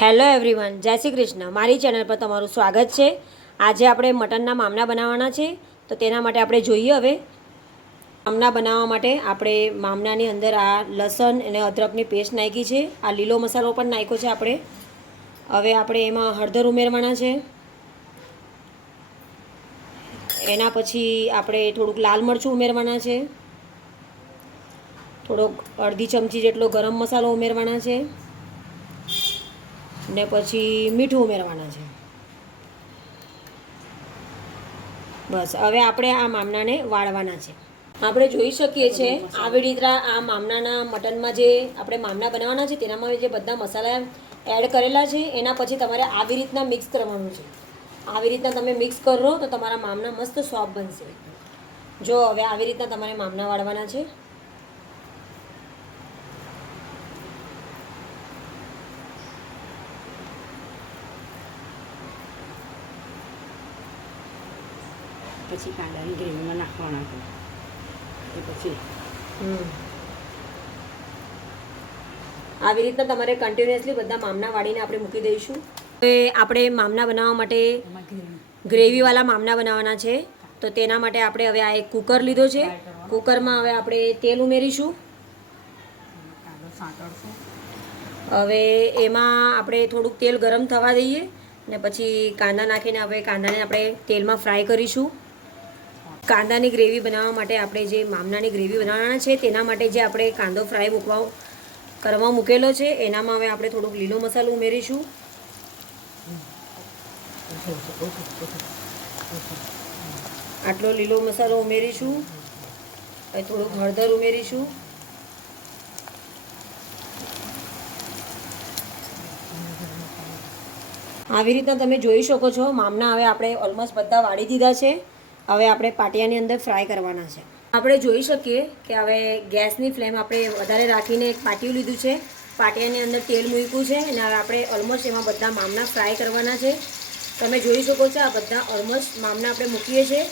Hello everyone, જય શ્રી કૃષ્ણ. મારી channel પર તમારું સ્વાગત છે. આજે આપણે મટનના મામના બનાવવાના છે. તો તેના માટે આપણે જોઈએ હવે મામના બનાવવા માટે આપણે મામનાની અંદર આ લસણ અને અદરકની પેસ્ટ નાખી છે. આ લીલો મસાલો પણ નાખ્યો છે આપણે. હવે આપણે એમાં હળદર ઉમેરવાના છે. એના પછી આપણે થોડુંક લાલ મરચું ઉમેરવાના છે. થોડોક અડધી ચમચી જેટલો ગરમ મસાલો ઉમેરવાના છે ને પછી મીઠું ઉમેરવાના છે. બસ હવે આપણે આ મામનાને વાળવાના છે. આપણે જોઈ શકીએ છીએ આવી રીતના આ મામનાના મટનમાં જે આપણે મામના બનાવવાના છે તેનામાં જે બધા મસાલા એડ કરેલા છે એના પછી તમારે આવી રીતના મિક્સ કરવાનું છે. આવી રીતના તમે મિક્સ કરો તો તમારા મામના મસ્ત સોફ્ટ બનશે. જો હવે આવી રીતના તમારે મામના વાળવાના છે. પછી કાંદાની ગ્રેવીમાં નાખવાના છે. એ પછી આવી રીતના તમારે કન્ટિન્યુઅસલી બધા મામના વાળીને આપણે મૂકી દઈશું. હવે આપણે મામના બનાવવા માટે ગ્રેવીવાળા મામના બનાવવાના છે. તો તેના માટે આપણે હવે આ એક કુકર લીધો છે. કુકરમાં હવે આપણે તેલ ઉમેરીશું. હવે એમાં આપણે થોડુંક તેલ ગરમ થવા દઈએ ને પછી કાંદા નાખીને હવે કાંદાને આપણે તેલમાં ફ્રાય કરીશું. કાંદાની ગ્રેવી બનાવવા માટે આપણે જે મામનાની ગ્રેવી બનાવવાના છે તેના માટે જે આપણે કાંદો ફ્રાય કરવા મૂકેલો છે એનામાં હવે આપણે થોડુંક લીલો મસાલો ઉમેરીશું. આટલો લીલો મસાલો ઉમેરીશું. હવે થોડુંક હળદર ઉમેરીશું. આવી રીતના તમે જોઈ શકો છો મામના હવે આપણે ઓલમોસ્ટ બધા વાળી દીધા છે. હવે આપણે પાટિયાની અંદર ફ્રાય કરવાના છે. આપણે જોઈ શકીએ કે હવે ગેસની ફ્લેમ આપણે વધારે રાખીને એક પાટિયું લીધું છે. પાટિયાની અંદર તેલ મૂક્યું છે અને હવે આપણે ઓલમોસ્ટ એમાં બધા મામના ફ્રાય કરવાના છે. તમે જોઈ શકો છો આ બધા ઓલમોસ્ટ મામના આપણે મૂકીએ છીએ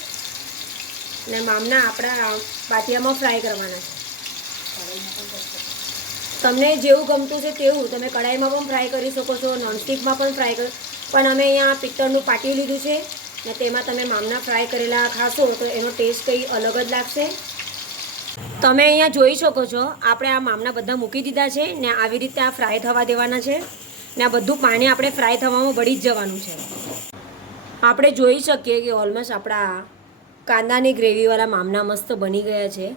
અને મામના આપણા પાટિયામાં ફ્રાય કરવાના છે. તમને જેવું ગમતું છે તેવું તમે કઢાઈમાં પણ ફ્રાય કરી શકો છો, નોનસ્ટિકમાં પણ ફ્રાય કરો. પણ અમે અહીંયા પિત્તળનું પાટિયું લીધું છે ને તેમાં તમે મામના ફ્રાય કરેલા ખાશો તો એનો ટેસ્ટ કંઈ અલગ જ લાગશે. તમે અહીંયા જોઈ શકો છો આપણે આ મામના બધા મૂકી દીધા છે ને આવી રીતે આ ફ્રાય થવા દેવાના છે ને આ બધું પાણી આપણે ફ્રાય થવામાં બળી જ જવાનું છે. આપણે જોઈ શકીએ કે ઓલમોસ્ટ આપણા કાંદાની ગ્રેવીવાળા મામના મસ્ત બની ગયા છે.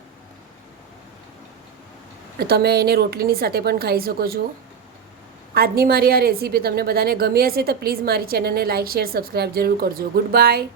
તમે એને રોટલીની સાથે પણ ખાઈ શકો છો. આજની મારી આ રેસીપી તમને બધાને ગમી હશે તો પ્લીઝ મારી ચેનલને લાઇક, શેર, સબસ્ક્રાઈબ જરૂર કરજો. Good bye.